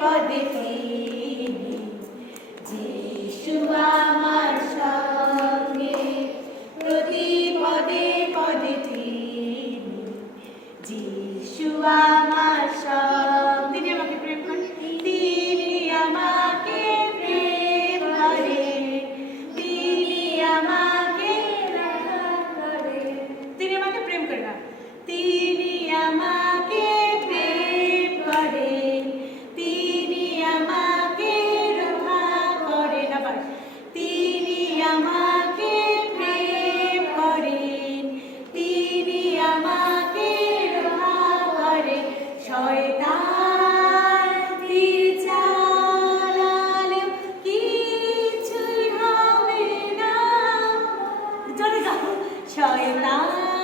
পদে তিনি যিশু আমার সঙ্গে। প্রতি পদে পদে তিনি যিশু আমার trời đất